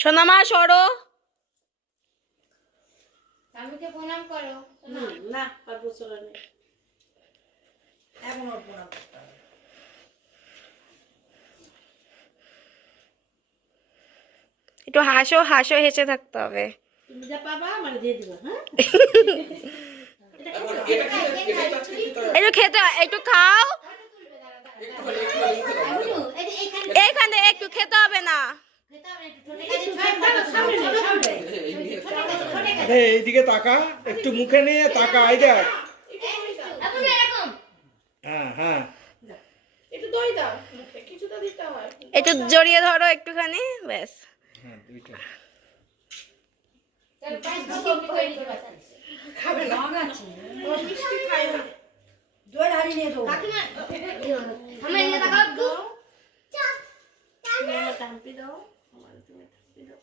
সোনামা সরো, স্বামীকে প্রণাম করো। না পারবো চলে নেই, এখন ওর প্রণাম করতে হবে। একটু হাসো হাসো, হেসে থাকতে হবে। তুমি যা পাবা মানে দিয়ে দিবা। হ্যাঁ একটু খেতে, একটু খাও, এইখানে একটু খেতে হবে না। এইদিকে তাকা, একটু মুখে নিয়ে তাকা, এই দেখ। হ্যাঁ হ্যাঁ, একটু দই দাও, কিছুটা দিতে হয়। একটু জড়িয়ে ধরো একটুখানি, ব্যাস। হ্যাঁ দুইটা। খাবে না, ও মিষ্টি খায় না। দই হারিয়ে নিয়ে দেবো। টাম্পি দাও, আমার তুমি টাম্পি দাও।